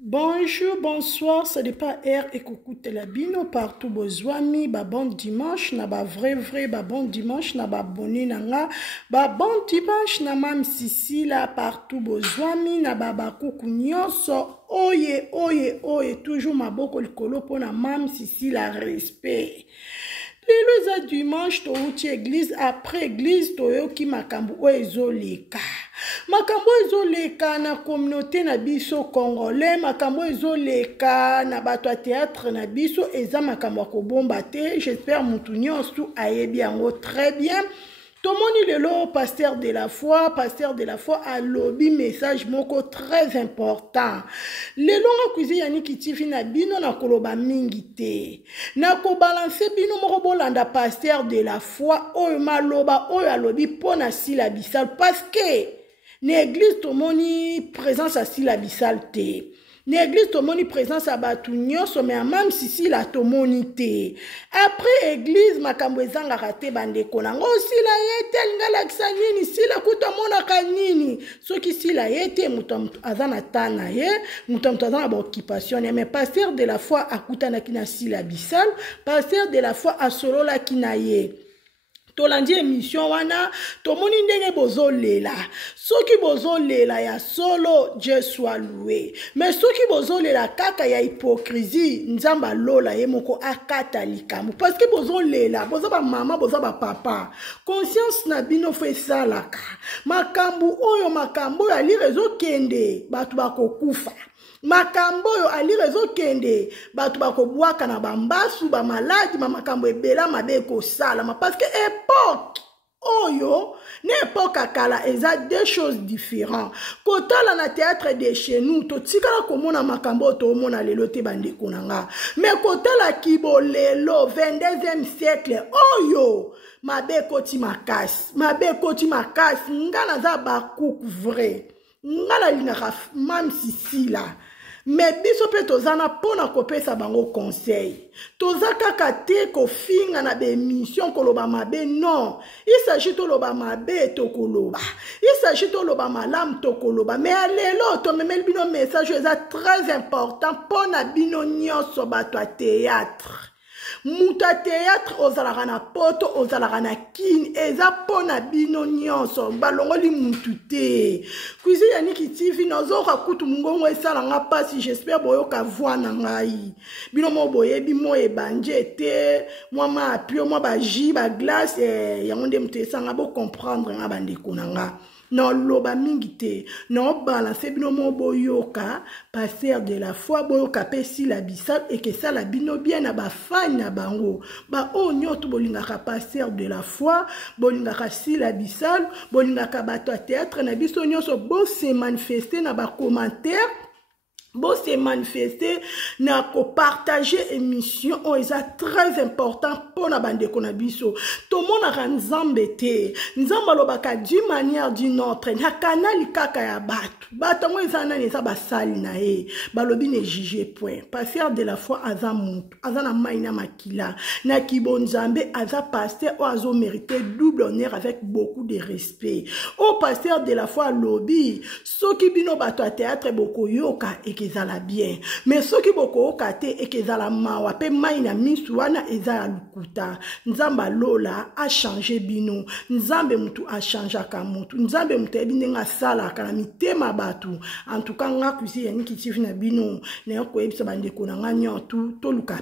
Bonjour, bonsoir, ça dépend R et coucou telabino partout bozwami, ba bon dimanche, na ba vrai, ba bon dimanche, na ba boni nanga, ba bon dimanche, na mam sisi la partout bozwami, na ba coucou nyonso, oye, toujours ma boko likolo po na mam sisi la respect. Lelo za dimanche to uti église après église to yoki makambu o ezoleka. Makambo ezoleka na communauté na biso congolais, makambo ezoleka na bato ya théâtre na biso eza makambo kobomba te. J'espère mutu nyonso ayebi yango très bien. Tomoni lelo pasteur de la foi a lobby message moko très important. Lelo nga kuzi yani kitifi na bino na koloba mingi te. Na ko balancer bino moko bolanda pasteur de la foi oyo maloba oyo alobi pona sila bisal parce que l'église tomoni présence à sila bisal te. L'église tomoni présence à batu nyonso mais même si la tomoni te. Après église makambo ezanga rate bandeko nango sila yete lingalakisa nini sila kuta mona kanini soki sila yete mutu azana tana ye mutu azana ba occupation mais pasteur de la foi akutana kina sila bisal pasteur de la foi asolola kina ye. Tolandi émission wana tomoni ndenge bozolela soki bozolela ya solo Dieu soit loué mais soki bozolela kaka ya hypocrisie nzamba lola ye moko akata likamu parce que bozolela boza ba mama boza ba papa conscience na bino fe salaka makambu oyo makambo ya lirezo kende batu bakokufa makambo yo ali rezo kende batu bakobwaka na bambasu ba maladi makambo ebela mabe ko sala parce que époque oyo n'époque akala eza deux choses différentes kotala na théâtre de chez nous to tikala komona makambo to mona lelo te bandeko nanga mais kotala kibolelo 22e siècle oyo mabe koti makasi ngana za bakuku vrai ngala linga mam sisi la mais biso pe tozana pona kopesa bango conseil toza kaka te kofinga na bémission koloba mabe non il s'agit to loba mabe to koloba il s'agit to loba malam to koloba mais lelo to memeli bino message eza très important pona bino nyonso bato a théâtre muta théâtre ozalaka na poto ozalaka na kini eza pona bino nyonso balongoli mutu te kuizi yaniki TV nozoka kutu mungongo esalanga pasi j'espère boyoka voix na ngai bino mo boyebi mo ebanje te moi ma apio moi ba ji ba glace yango nde mutu esanga bo comprendre nga bandeko nanga non loba mingi te non balance bino mo boyoka pasteur de la foi boyoka pesi la bisal et que ça la bino bien na ba fan na bango ba o nyoto bolingaka pasteur de la foi bolingaka si la bisal bolingaka bato a théâtre na biso nyonso bo se manifester na ba commentaire bon se manifester na ko partager émission o eza très important pour na bande ko na biso to mona nzambe te nzamba lobaka d'une manière d'une autre na kanali kaka ya bato ngo eza nani eza basali na ye balobi ne juger point pasteur de la foi aza mutu aza na maina makila na kibonzambe aza pasteur o azo mériter double honneur avec beaucoup de respect o pasteur de la foi lobby soki bino bato a théâtre boko yoka et ezala bien mais soki boko okate ekezala mawa pe mai na misu wana ezala lukuta nzamba lola a changer bino nzambe mutu a changer ka mutu nzambe mutu ebinenga sala kana mitema batu en tout cas nga kusi yani kitifi na bino na yoko ebisa bandeko na nganya to luka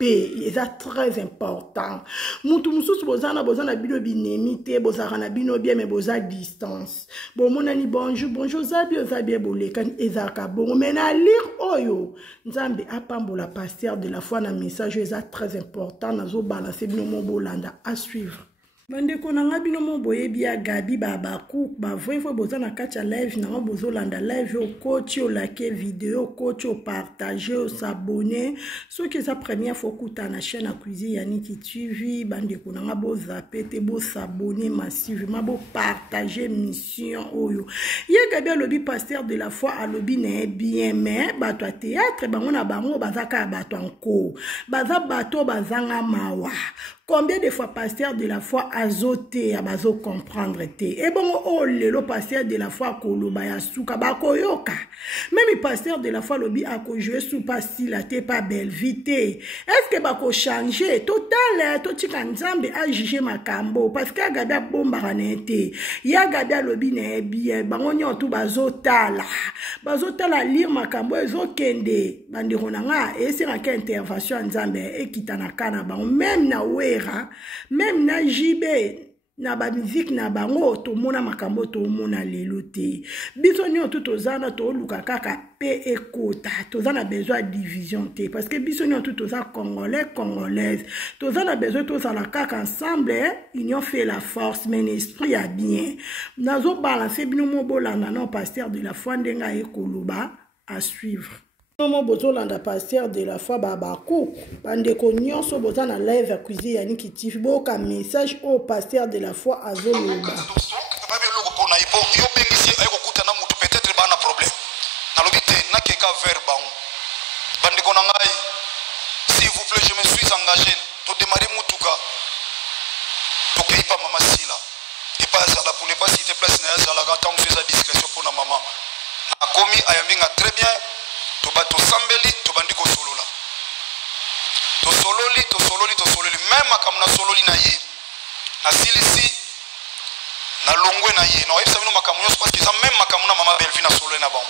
eza très important mutu mususu bozana bino binemi te bozaka na bino bien mais boza distance bomonani bonjour zabi boleka ezaka bongo mais na lire oyo nzambe apambola pasteur de la foi na message eza très important nazo balancer bino mo bolanda à suivre bandeko na nga bino mo boyebi ya gabi babaku vrai boza na kati ya live na bozolanda live o coach o like vidéo coach o partager o s'abonner soki eza première fois kuta na chaîne ya cuisine Yannick TV bandeko na nga bozape te bo s'abonner massivement bo partager mission oyo ye gabi alobi pasteur de la foi alobi na bien mais bato a théâtre bango na bango bazaka bato anko baza bato bazanga mawa Combien de fois pasteur de la foi azote abazo comprendre te? Et bon, oh, le pasteur de la foi koloba ya suka bako yoka. Même pasteur de la foi lobi ako jouer sous pas si la te pas belle vite. Est-ce que bako changer? Total, to tika nzambe a juger makambo. Parce que agabia bomba ranete. Ya agabia lobi ne bien. Bango nyotu bazotala. Bazotala lire makambo ezo kende. Bandi ronanga. Et c'est une intervention nzambe. Et kitanaka na bango. Même na we. Même na jibe na ba musique na bango to mona makambo to mona lelo te biso nyoto tozana to luka kaka pe ekota tozana besoin de division te parce que biso nyoto toza congolais congolaise tozana besoin tozala kaka ensemble union fait la force mais l'esprit a bien nazo balancer bino mo bolanda non pasteur de la foi ndenga ekoluba à suivre. Nomo bozolanda pasteur de la foi babakou bandeko nyonso bozana live ya cuisine ya nikitif boka message au pasteur de la foi azoloba peut-être bana problème nalobi te nakeka vers bango bandeko na ngai s'il vous plaît je me suis engagé to démarrer mutuka to keipa mama sila et pas ça pour ne pas citer place na ya la gata on fait discrétion pour la maman akomi ayambinga très bien to sambeli to bandiko solola to sololi même akamna sololi na ye na silisi na longwe na ye no yebisa bino makamu nyonso parce que ça même makamu na mama Belvi na sololi na bango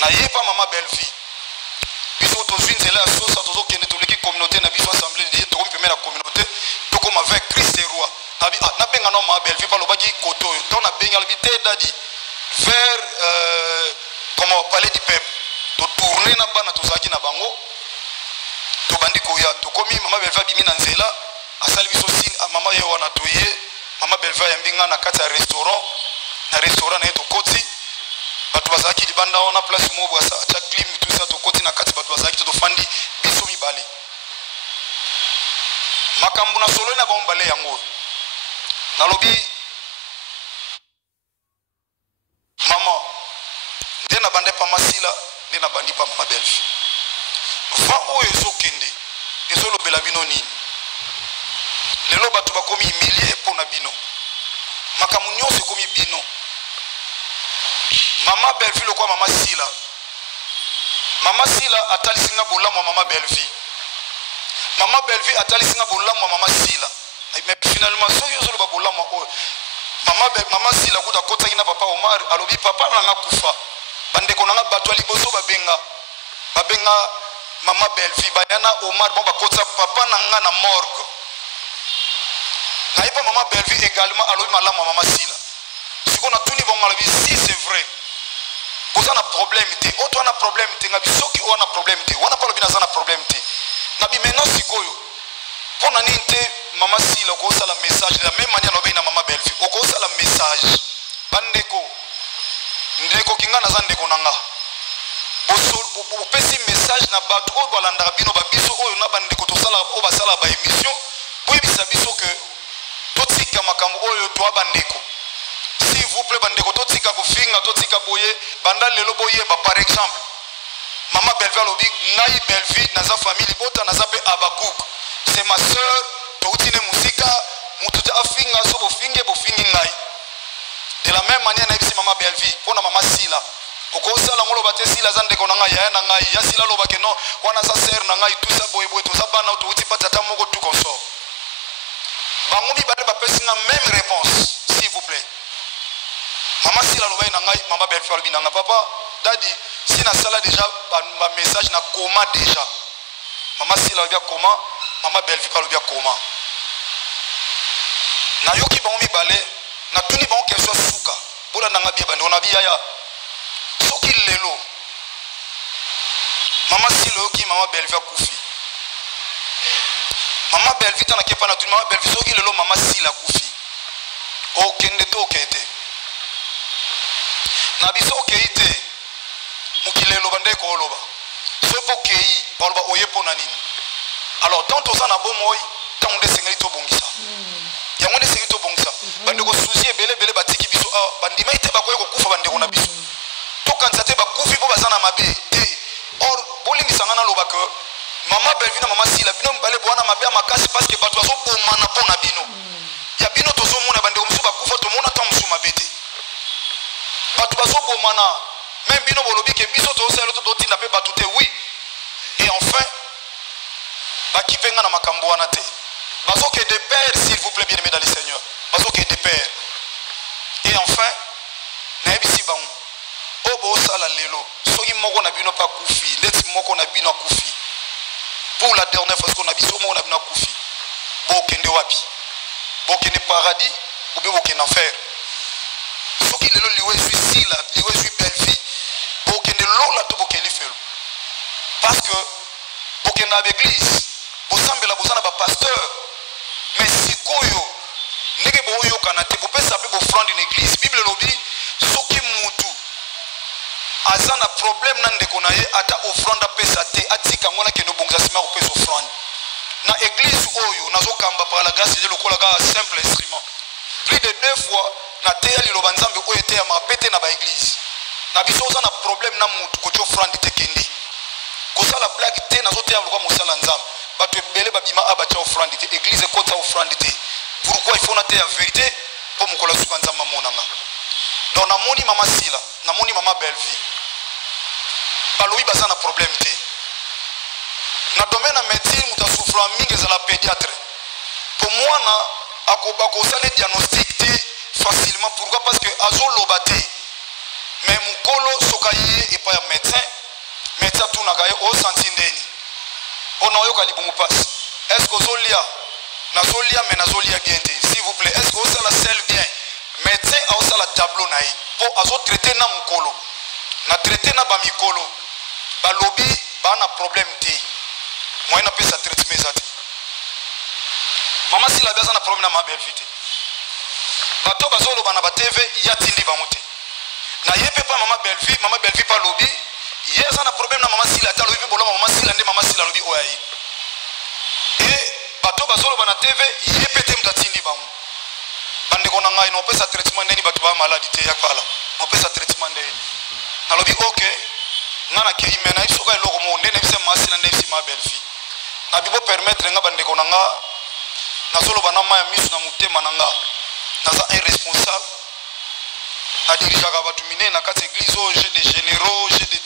na ye pa mama Belvi biso to zwin zela sosa to zokende to leki communauté na biso assemblée de to kompi la communauté to comme avec Christ et roi tabi na benga no mama Belvi ba lobaki koto to na benga lobi te dadi vers comme palais du peuple to tourner na bana to zaki na bango to bandiko ya to komi mama Belva bimi na nzela asali biso sin mama ye wana to ye mama Belva ya mbinga na kati ya restaurant na to koti batu bazaki libanda ona place mobo asa cha clim tout ça to koti na kati batu bazaki to fandi biso mibale makambu na solo na bombale yango na lobi mama ndena bande pa masila na bandi pa mama Belvi va oyo ezokende ezolobela bino nini lelo bato bakomi humilié mpo na bino makambo nyonso ekomi bino mama Belvi lokwa mama sila atalisinga bolamu ya mama Belvi mama Belvi atalisinga bolamu ya mama sila mais finalement soki ozoloba bolamu oyo mama sila kuta kotaki na papa Omar alobi papa nanga kufa bandeko nanga bato ya liboso babenga mama Belvi bayana Omar bon bakotsa papa nanga na morgue na yepa mama Belvi également alobi malamu mama sila siko na tuni bongo alobi si c'est vrai boza na problème te oto na problème te ngabi soki o na problème te wana pa lobi na za na problème te nabi maintenant sikoyo pona nini te mama sila ko sala message de la même manière lobi na mama Belvi ko sala message bandeko ndeko kingana za ndeko nanga bopesi message na bato oyo balandaka bino babiso oyo na bandeko tosala oyo basala ba émission boyebisa biso ke totika makambo oyo toa bandeko s'il vous plaît bandeko totika kofinga totika boye banda lelo boyeba par exemple mama Belvi alobi ngai Belvi naza famille bota naza pe Abakuk c'est ma sœur toutine musika mutu te afinga so bofinge ngai de la même manière na yebisi mama Belvi pona mama sila okosala ngolo bate sila za ndeko na ngai ya na ngai ya sila loba ke non wana sa sœur na ngai tout ça boye to za bana to uti patata moko tout comme ça bango mi bade ba pesinga même réponse s'il vous plaît mama sila loba na ngai mama Belvi alobi na papa dadi si na sala déjà ba message na coma déjà mama sila lobi coma mama Belvi alobi coma na yoki bango mi bale na tuni bango ke so suka bola na ngabi bande ona biya ya soki lelo mama sila yoki mama Belvi kufi mama Belvi tana kepa na tuni mama Belvi soki lelo mama sila kufi o kende to kete na biso keite mukilelo bande ko loba so po kei oloba oyepo na nini alors tant to sana bomoy tant de sengeli to bongisa yango de sengeli to bongisa bande ko souci ebele batiki biso bandima ite bakoye ko kufa bande ko na biso to kanza te bakufi po bazana mabe te or bolingi sangana loba ke mama Belvi na mama sila bino mbale bwana mabe makasi parce que bato bazo bomana bazobomana même bino bolobi ke biso tosala totinda pe batute oui. Et enfin bakipenga na makambo wana te. Bazoke de père s'il vous plaît bien aimé dans le Seigneur. Bazoke de père. Et enfin naebisi bango obo sala lelo soki moko na bino pa kufi leti moko na bino kufi. Pour la dernière fois qu'on a biso moko na bino kufi. Bokende wapi? Bokende paradis ou bien bokende enfer? Soki lelo liwe suis là, liwe suis belle vie. Bokende lola to bokende felo. Parce que bokende à l'église, bosambela bozana ba pasteur. Mais sikoyo ndenge boyo kanate bopesa pe bofrande une église. Bible lobi soki mutu azana problème na ndeko na ye ata offrande pesa te atika ngona kendo bongza sima ko pesa offrande. Na église oyo nazokamba par la grâce de Dieu lokola ka simple instrument. Plus de 2 fois na teya liloba nzambe oyo te ya mapete na ba église. Na biso za na problème na mutu ko offrande te kendi. Ko sala blague te nazoteya lokwa mosala nzambe. Bato ebele babima abacha offrande te église kota offrande te. Pourquoi il faut na te ya vérité pour mokola suka nzamba monanga. Donc namoni mama Sila, namoni mama Belle-Vie. Balobi baza na problème te. Na domaine de médecine muta souffrant mingi za la pédiatre. Pour moi na akoba ko sala diagnostic te facilement. Pourquoi? Parce que azo lobate. Mais mukolo sokaye et pas médecin. Médecin tout na gaye o senti ndeni. On a yo kalibumu passe. Est-ce que zolia nazolia mais nazolia bien te. S'il vous plaît, est-ce que o sala sel bien? Médecin a o sala tableau na yi. Po azo traiter na mukolo. Na traiter na ba mikolo. Ba lobby ba na problème te. Moi na pesa traitement zate. Mama Sila beza na problème na ma Belle-Vie te. Bato bazolo bana ba TV yatindi ba mote. Na yepe pa mama Belle-Vie pa lobby. Yeza na problème na mama Sila ta lobby boloma mama Sila nde mama Sila lobby oyayi. Et bato bazolo bana TV yepe te mtatindi ba mo. Bande kona ngai no pesa traitement ndeni bato ba maladie te yakala. No pesa traitement ndeni. Na lobby okay. Ngana ke imena isoka eloko mo ndene bise mama Sila nde bise ma Belle-Vie. Na bibo permettre nga bande kona nga na solo bana maya misu na mutema nanga. Naza irresponsable. Na dirigaka batu mine na kati église o j'ai des généraux, j'ai des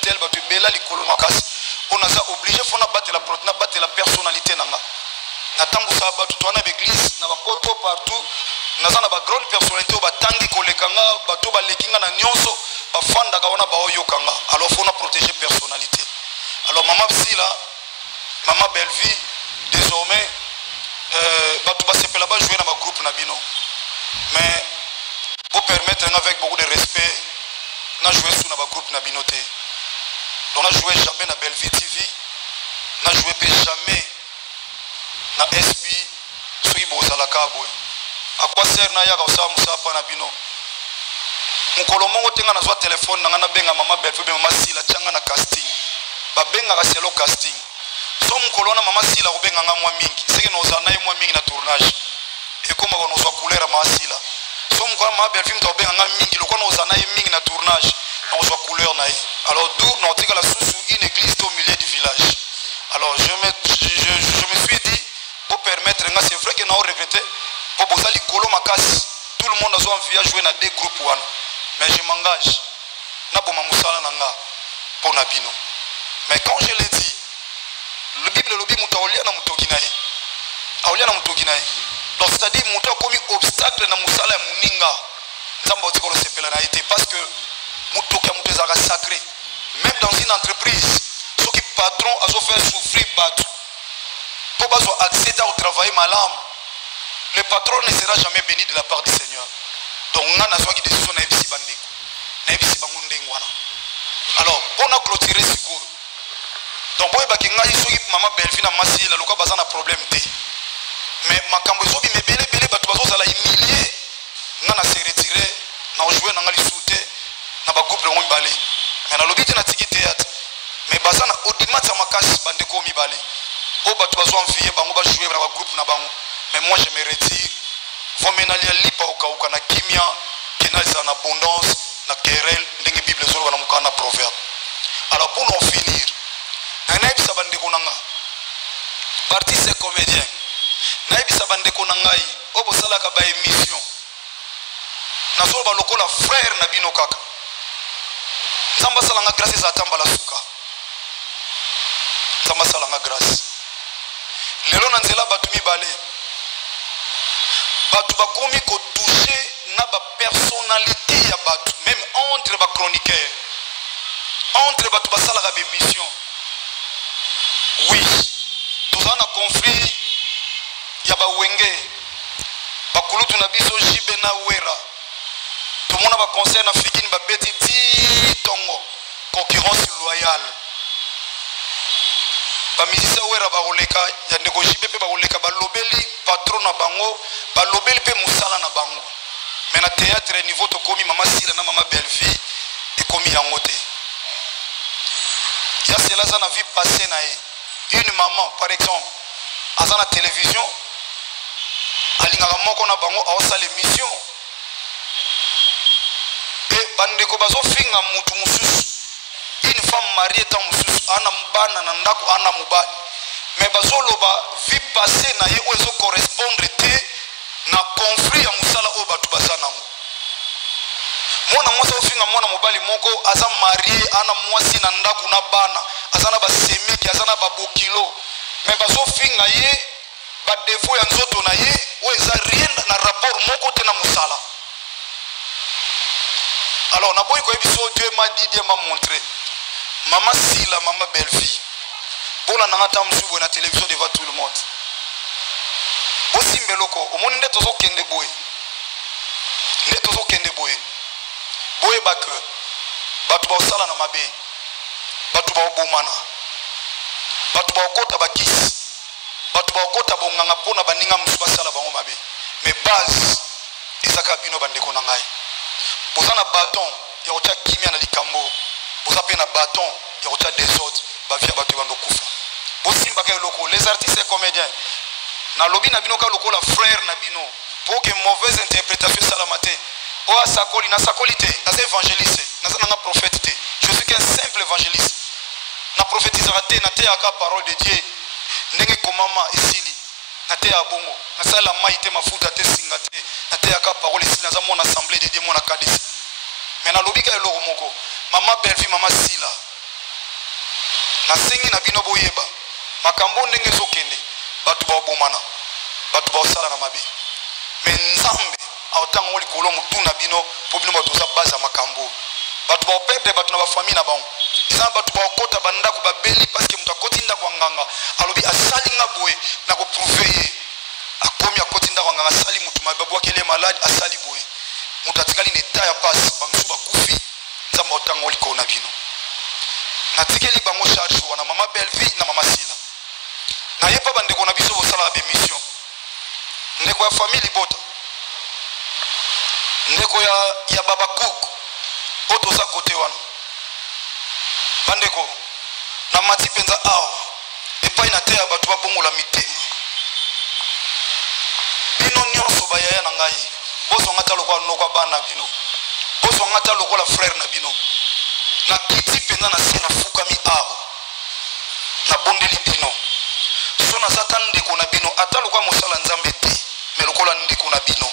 tel batu bela likolo makasi. On a ça obligé fona battre la personnalité nanga. Na tambu sa batu to na église na ba poto partout. Naza na ba grande personnalité o batangi kolekanga batu ba lekinga na nyonso ba fanda ka wana ba oyokanga. Alors fona protéger personnalité. Alors maman Sila, maman Belle-Vie désormais batu ba sepela ba jouer na ba groupe na bino. Mais pour permettre avec beaucoup de respect, on a joué sur notre groupe Nabinoté. On a joué jamais na Belle-Vie TV, on a joué jamais na SB, sur Ibozala Kabwe. À quoi sert na yaka osa musa pa nabino? Mukolomongo tenga na zwa téléphone na ngana benga mama Belle-Vie mama Sila changa na casting. Ba benga ka selo casting. So mukolona mama Sila ko benga nga mwa mingi. Seke no za na mwa mingi na tournage. Et comme on zwa couleur mama Sila. Somme quoi ma Belle-Vie m'tobe nga mingi lokwa no zana ye mingi na tournage on soit couleur na. Alors d'où non tika la sous une église au milieu du village. Alors je me suis dit pour permettre nga c'est vrai que n'a regretté pour bozali kolo makas tout le monde a envie jouer dans 2 groupes one. Mais je m'engage na boma musala nanga pour nabino. Mais quand je l'ai dit le Bible lobi mutaolia na mutokinaye. Aolia na mutokinaye. Donc c'est-à-dire mutu a commis obstacle na musala muninga. Nzamba otikolo sepela na été parce que mutu ka mutu ezaka sacré. Même dans une entreprise, ceux qui patron a fait souffrir batu. Pour baso accéder au travail malam. Le patron ne sera jamais béni de la part du Seigneur. Donc on a soit qui décision na ebisi bandeko. Na ebisi bangunde ngwana. Alors pour na clôturer sikoyo. Donc boy bakinga isoki mama Belle-Vie na masi la loka bazana problème té. Mais makambo zobi me belé batu bazo sala humilier ngana se retirer na jouer na ngali souté na ba groupe ngombi balé mais na lobité na tiki théâtre mais bazana odimata makasi bandeko mi balé o batu bazo envier bango ba jouer na ba groupe na bango mais moi je me retire vomenali lipa okauka na kimia kenaliza na abondance na querelle ndenge Bible zolo na mukana proverbe. Alors pour nous finir na naibisa bandeko nanga parti c'est comédien naibisa bandeko nangai obo salaka ba émission na solo ba lokola frère na bino kaka nzamba sala nga grâce eza tambala suka nzamba sala nga grâce lelo na nzela bato mibale bato bakomi kotouche na bapersonnalité ya bato même entre bachroniqueur entre bato basalaka bémission oui toza na conflit ya bawenge bakulutu na biso jibe na wera tomona baconseil na fikini babeti ti tongo concurrence loyale bamusicien wera bakoleka ya ndeko jibe mpe bakoleka balobeli patron na bango balobeli mpe mosala na bango mais na théâtre niveau tokomi mama sila na mama belleville ekomi yango te ya sela aza na vie passé na ye une maman par exemple aza na télévision alingaka moko na bango aosala émission e bandeko bazofinga mutu mosusu une femme mariée ta mosusu ana mobana na ndako ana mobali mais bazoloba vie passé na ye oyo ezocorrespondre te na conflit ya mosala oyo bato baza nango mwana mwasi ofinga mwana mobali moko aza marié ana mwasi na ndako na bana aza na basemeki aza na babokilo mais bazofinga ye badefo ya nzoto na ye oyo eza rien na rapport moko te na mosala alors naboyi koyebi so Dieu m'a dit Dieu m'a montré mama sila mama belle-fille bola nanga ta mosusu boye na télévision devant tout le monde bosimbeloko omoni nde tozokende boye boyeba ke bato baosala na mabe bato baobomana bato baokota bakisi bato baokota bonganga mpona baninga mosusu basala bango mabe mais base ezaka bino bandeko na ngai boza na baton ya kotya kimia na likambo boza mpe na baton ya kotya desordre bavia bato ebanda okufa bosimbaka eloko les artistes et comédiens nalobi na bino ka lokola frère na bino pour que mauvaise interprétation esalama te oyo asakoli nasakoli te naza évangéliste naza nanga prophète te je suis qu'un simple évangéliste na prophétisaka te nateyaka parole de Dieu ndenge komama esili nateya bongo nasala mai te mafuta te singa te nateyaka parole esili naza mona assemblée de Dieu mona kadisi mais nalobi ka eloko moko mama belle-fille mama sila nasengi na bino boyeba makambo ndenge ezokende bato baobomana bato baosala na mabe mais nzambe aotango likolo mutu na bino po bino bato oza base ya makambo bato baoperdre bato na bafamille na bango eza bato baokota bandako babeli parceke moto akoti ndako ya nganga alobi asali nga boye na koprouve ye akomi akoti ndako ya nganga asali motu mabe babwakeli malade asali boye moto atikali na eta ya pasi bamosusu bakufi nzambe aotango likolo na bino natikeli bango charge wana mama belle-fille na mama sila nayepa bandeko na biso bosalaka bémission ndeko ya famille libota ndeko ya baba cook oyo toza kote wana bandeko na mati mpenza awa epai na te ya bato babongola mitema bino nyonso bayaya na ngai bozwanga ta lokola noko bana na bino bozwanga ta lokola frère na bino na kiti mpenza na se nafukami awa nabondeli bino so naza ta ndeko na bino ata lokola mosala nzambe te me lokola ndeko na bino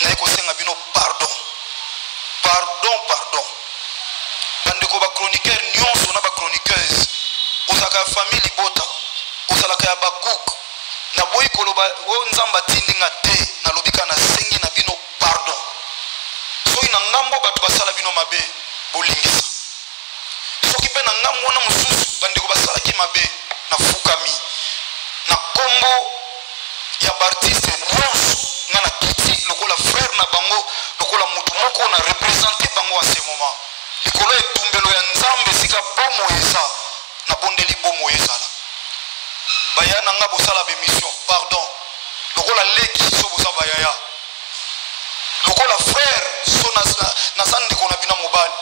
naye kosenga bino pardon bandeko bachroniqueur nyonso na bachroniqueuse ozalaka ya famille libota ozalaka ya bacook naboyi koloba oyo nzambe atindinga te nalobi kaka nasengi na bino pardon soki na ngambo bato basala bino mabe bolingisa soki mpe na ngambo wana mosusu bandeko basalaki mabe nafukami na nkombo ya baartiste nyonso nga na kiti lokola frère na bango lokola mutu moko na représente bango à ce moment likolo etumbelo ya nzambe esika bomo eza na bondeli bomo ezala baya na nga bosala bémission pardon lokola leki so boza bayaya lokola frère so naza ndeko na bino mobali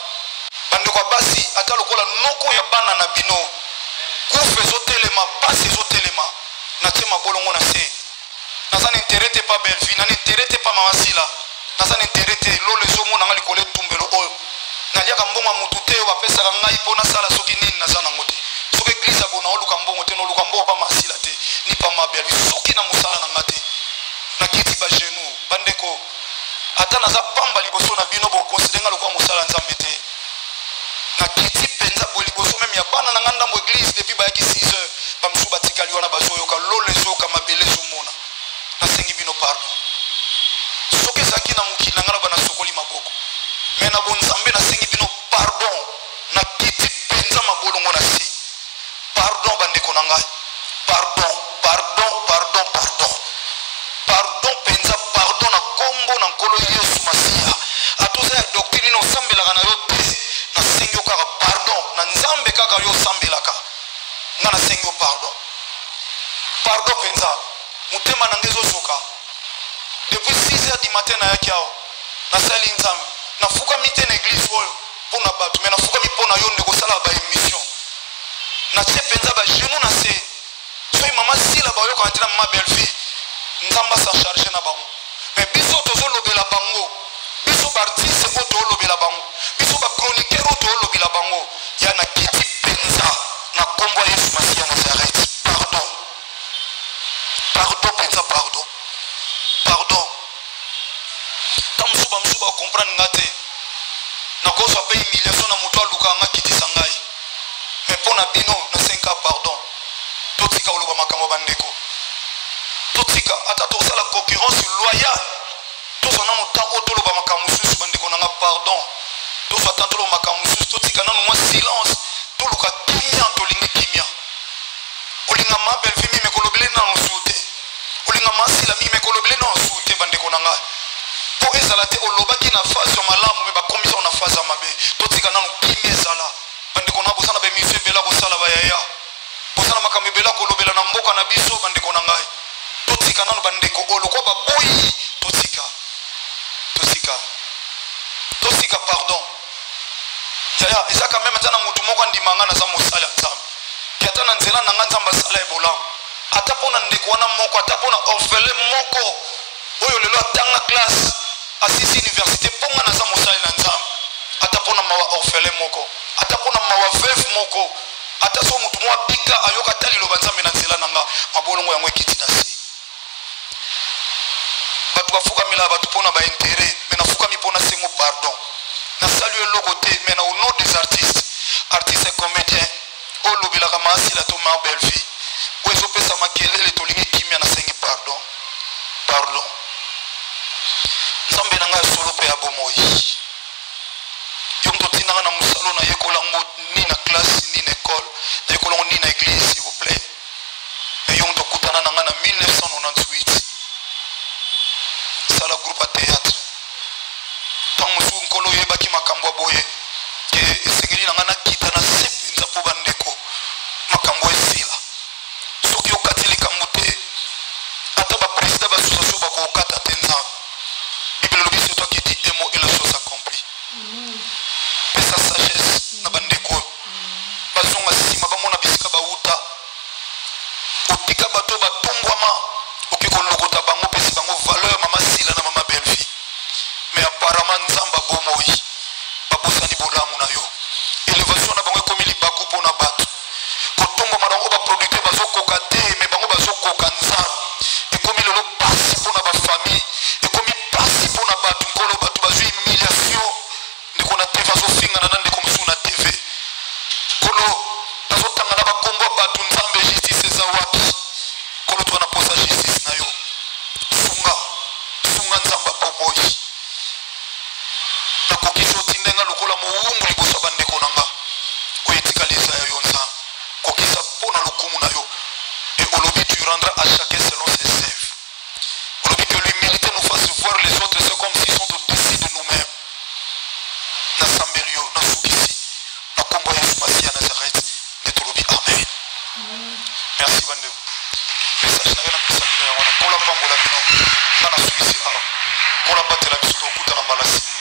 bandeko ya basi ata lokola noko ya bana na bino kufa ezotelema pasi ezotelema natie mabolongo na se naza na intérêt te pa belle-fille na intérêt te pa mama sila naza na intérêt te lolo ezomona nga likolo etumbelo oyo naliaka mbongo ya mutu te oyo bapesaka ngai mpo nasala soki nini naza nango te soki eglise abona oluka mbongo te noluka mbongo pa masila te ni pa mabelle soki na mosala na nga te nakiti bagenu bandeko ata naza pamba liboso na bino bokonsidere nga lokola mosala nzambe te na kiti penza boye liboso meme ya bana na nganda mo église depuis bayaki 6 heures bamsu batikali wana bazoyoka lolo ezoyoka mabele ezomona nasengi bino pardon soki ezalaki na mokili na ngai na bana sokoli maboko me na bonzambe nasengi bino pardon na kiti penza mabolongo na se pardon bandeko na ngai pardon pardon pardon pardon pardon penza pardon na kombo na nkolo yesu masiya atoza ya doctrine na osambelaka na yo te nasengi yo kaka pardon na nzambe kaka yo osambelaka nga nasengi yo pardon pardon penza motema na ngai ezozoka depuis 6 heures du matin nayaki awa nasali nzambe nafukami te na église oyo mpo na bato me nafukami mpo na yo nde kosala baémission natie mpenza bagenou na se soki mama sila bayokaka te na mama belle-fille nzambe asa charge na bango me biso tozolobela bango biso baartiste oyo tozolobela bango biso bachroniqueur oyo tozolobela bango ya na kiti mpenza na kombo ya yesu masiya nazareth pardon pardon mpenza pardon pardon ta mosusu bamosusu bakomprendre nga te nakozwa mpe humiliation na moto alukaka nga kitisa ngai me mpo na bino nasenga pardon totika koloba makambo bandeko totika ata tozala concurrence loyale tozwa nano temps oyo toloba makambo mosusu bandeko na nga pardon tozwa temps toloba makambo mosusu totika nano mwa silence toluka kimia tolingi kimia olinga ma belle-fille mime kolobele nano su te olinga masila mime kolobele nano su te bandeko na ngai mpo ezala te olobaki na fase ya malamu me bakomisa na fase ya mabe totika nano kimia ezala bandeko na bozana bemisio ebela kosala bayaya bozana makambo ebela kolobela na mboka na biso bandeko na ngai totika nano bandeko olokwa baboyi totika pardon yaya eza quand même ata na motu moko andima nga naza mosali ya nzambe ke ata na nzela na nga nzambe asala ebolamu ata mpo na ndeko wana moko ata mpo na orphelin moko oyo lelo atanga classe asisi université mpo nga naza mosali na nzambe ata mpo na mawa orphelin moko ata mpo na mawa veuve moko ata so motu moko abika ayoka ata liloba nzambe na nzela na nga mabolongo yango ekiti na se bato bafukamela bato mpo na baintere me nafukami mpo na sengo pardon nasali eloko te me na au nom des artistes artiste comédien oyo olobelaka maasila to ma belle-fille oyo ezopesa makelele tolingi kimia nasengi pardon pardon nzambe na ngai solo mpe ya bomoi yo totindanga na mosalo nayekolango ni na classe ni na école nayekolango ni na église s'il vous plaît me yo tokutana na ngai na 1998 sala groupe ya théâtre ntango mosusu nkolo oyebaki makambo ya boye ke esengeli na ngai nakita na se mpenza mpo bandeko makambo esila soki okati likambo te ata bapresident bassociation bakokata te nzambe bible elobi se toi qui dis un mot et la chose accomplie pesa sagesse na bandeko oyo bazonga nsima bamona bisika bauta otika bato batongwama oke kolokota bango pesi bango valeur mama sila na mama belle-fille mais apparemment nzamba bomoi babosani bolamu na yo élévation na bango ekomi libaku mpo na bato kotombama bango baproducteur bazokoka te me bango bazokoka nzambe ekomi lelo pasi mpo na bafamille ekomi pasi mpo na bato nkolo bato bazwi humiliation ndeko na tv azofingana na ndeko mosusu na tv kolo nazotanga na bakombo ya bato nzambe justice eza wapi kolo toka na posa justice na yo sunga nzamba bomoi nakokisi otindenga lokola mowumbu liboso ya bandeko na nga oyo etikaliza ya yo nzambe kokisa mpo na lokumu na yo et olobi tu rendras à chacun selon ses œuvres olobi que l'humilité nous fasse voir les autres c'est comme s'ils sont au-dessus de nous-mêmes nasambeli yo nasukisi na kombo ya yesu masiya nazareth nde tolobi amen merci bandeko message na yo napesa bino yango na mpola pambola bino nga nasukisi awa mpola batela biso tokutana mbala nsima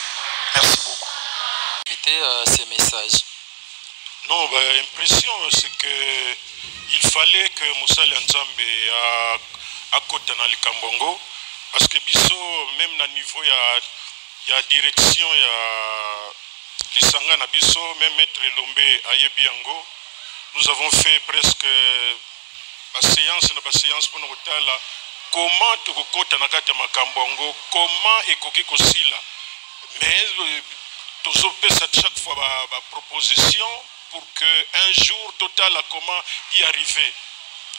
merci beaucoup ces messages. Non, l'impression c'est que il fallait que Moussa Nzambe à côté dans le Kambongo parce que biso même na niveau il y a direction il y a lisanga na biso même maître Lombe Ayebiango nous avons fait presque la séance pour nous tala comment tu kokota na kati ya Makambongo comment ekoki kosila mais tozopesa chaque fois ba proposition pour que un jour total à comment y arriver.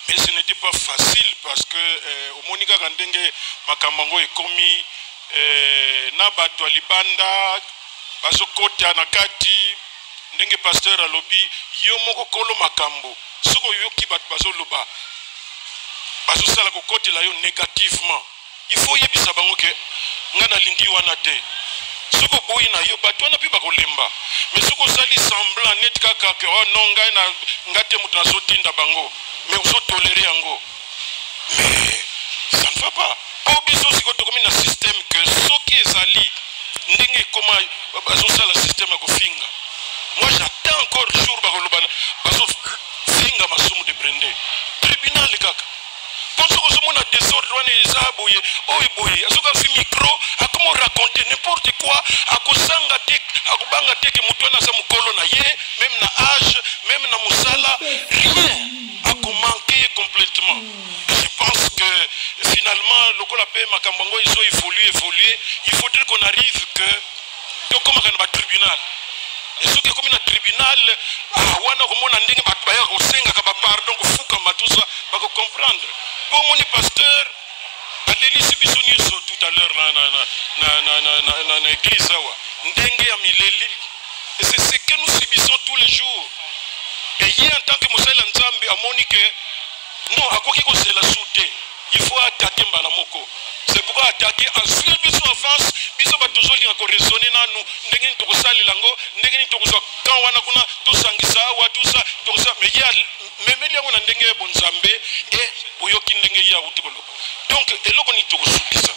Mais ce n'était pas facile parce que au Monika Kandenge Makamango est commis na bato libanda bazokota na kati ndenge pasteur alobi yo moko kolo makambo soko yoki bato bazoloba bazosala kokotela yo négativement. Il faut yebisa bango ke ngana lingi wana te soko boyi na yo bato wana pe bakolemba mais soko sali semblant net kaka ke oh non ngai na ngate mutu nazotinda bango mais ozo tolérer yango mais ça ne va pas. Po biso siko tokomi na système que soki ezali ndenge koma bazosala système ya kofinga. Moi j'attends encore le jour bakolobana bazofinga masumu de Brende tribunal kaka parce que ce monde a désordre wana eza boye oyo boye azoka fi micro akoma raconter n'importe quoi akosanga te akobanga te ke mutu wana aza mokolo na ye même na âge même na musala rien akomanke complètement. Je pense que finalement lokola pe makambango izo évoluer il faudrait qu'on arrive que tokoma kana ba tribunal et ce qui est comme un tribunal wana komona ndenge bato baya kosenga ka ba pardon kofuka matusa bako comprendre pour mon pasteur aleli biso nyonso tout à l'heure na église awa ndenge ya mileli et c'est ce que nous subissons tous les jours. Et hier en tant que Mosala Nzambe amoni que non akoki ko c'est la sauter il faut attaquer Mbalamoko. C'est pourquoi attaquer ensuite biso avance biso ba tozoli encore raisonner nanu ndenge ni tokosali lango ndenge ni tokozwa quand wana kuna tosangisa wa tout ça mais il y a memeli yango na ndenge bon Nzambe et boyoki ndenge ya utikolo. Donc eloko ni tokosukisa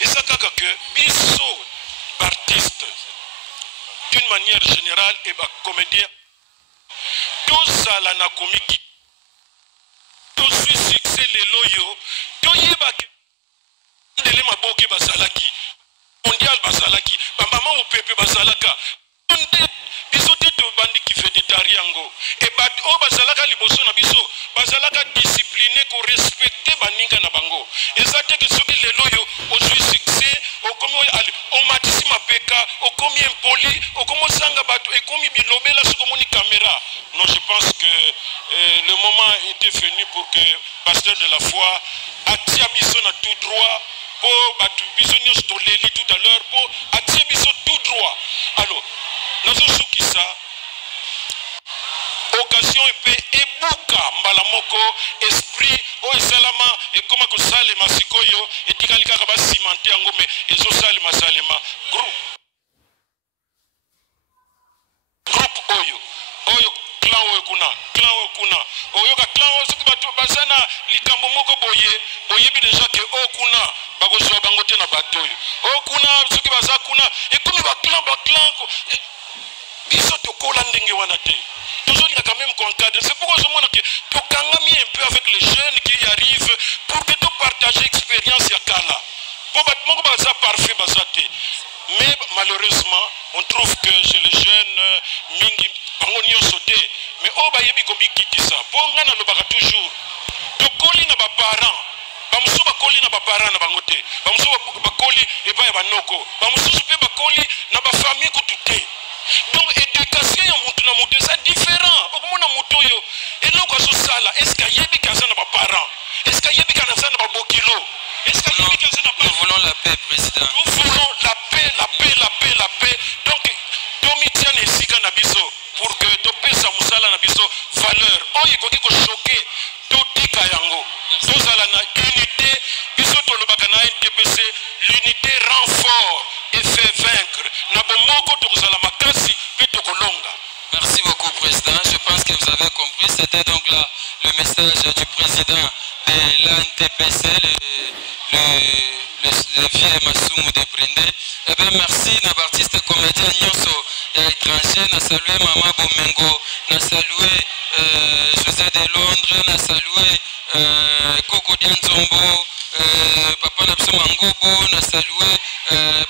et ça kaka que biso artiste d'une manière générale et ba comédien tosala na komiki to suis succès les loyo to yeba ke ndele maboke basalaki mondial basalaki ba maman au pepe basalaka nde biso te to bandi ki végétariango et ba o basalaka liboso na biso basalaka discipliné ko respecter baninga na bango ezate ke soki les loyo au suis succès au komi o matisi mapeka au komi impoli au komo sanga bato e komi bilobela soko moni caméra. Non, je pense que le moment était venu pour que pasteur de la foi attire biso na tout droit pour batu biso nyos toleli tout à l'heure pour attire biso tout droit. Alors nazo sukisa occasion epe ebuka mbalamoko esprit o esalama e koma ko salema sikoyo etikali kaka ba cimenter yango mais ezo salema groupe oyo clan oyo kuna oyoka clan oyo soki bato bazana likambo moko boye bi déjà que o kuna bakozwa bango te na bato oyo o kuna soki baza kuna ekomi ba clan biso tokola ndenge wana te toujours quand même concadre. C'est pourquoi je montre que tu kangami un peu avec les jeunes qui y arrivent pour que tu partages l'expérience ya kala pour battre mon baza parfait bazate. Mais malheureusement on trouve que chez les jeunes mingi bangonio sauté mais oh ba yebi kombi kiti ça pour ngana lo baka toujours to koli na ba parents bamusu bakoli na ba parents na bangote bamusu bakoli e ba banoko bamusu pe bakoli na ba famille ko tuté. Donc éducation ya mutu na mutu c'est différent okomona mutu yo eloko so sala est-ce que yebi kaza na ba parents est-ce que yebi kaza na ba bokilo est-ce que yebi kaza na ba. Nous voulons la paix, président. Nous voulons la paix. Donc domitia ne sika na biso pour que to pesa musala na biso valeur oyi koki ko choquer to tika yango to sala na unité biso to lobaka na NTPC l'unité rend fort et fait vaincre na bomoko to sala makasi pe to kolonga. Merci beaucoup, président. Je pense que vous avez compris. C'était donc là le message du président de l'ANTPC, le vieux Masumu de Brende. Eh bien, merci, nos artistes comédiens, Nyonso et étrangers. Nous saluons Maman Bomengo, nous saluons José de Londres, nous saluons Coco Dianzombo, Papa Napso Mangobo, nous saluons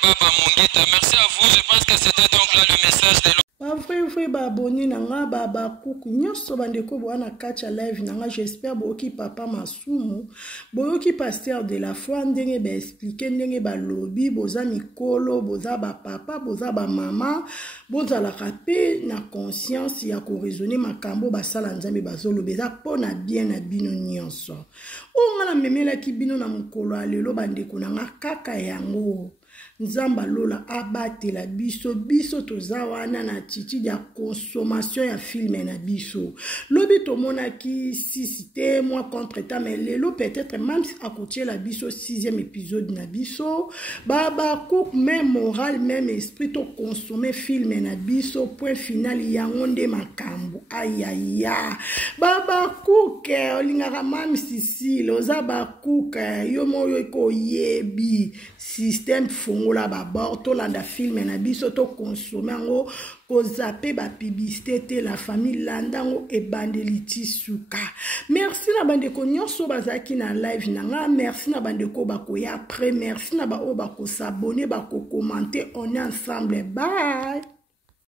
Baba Mungita. Merci à vous. Je pense que c'était donc là le message de abonné nanga baba kuku nyonso bandeko boana kacha live nanga j'espère boki papa masumu boki pasteur de la foi ndenge ba expliquer ndenge ba lobby boza mikolo boza ba papa boza ba mama boza la rapé na conscience ya ko raisonner makambo basala nzambe bazolobeza pona bien na bino nyonso onga na memela ki bino na mukolo alelo bandeko nanga kaka yango Nzamba lola abatela biso toza wana na attitude ya consommation ya film na biso. Lobi tomona ki sisite moi contre ta mais lelo peut-être même à côté la biso 6e épisode na biso baba cook même moral même esprit to consommer film na biso point final yango nde makambo ayaya baba cook olingaka mam sisi loza ba cook yo moyo ko yebi système fongola babord to landa film na biso to consommer ngo ko zappe ba publicité la famille landango e bandeliti suka. Merci na bandeko nyonso bazaki na live nanga, merci na bandeko bakoya après, merci na ba o bako s'abonner bako commenter, on est ensemble, bye.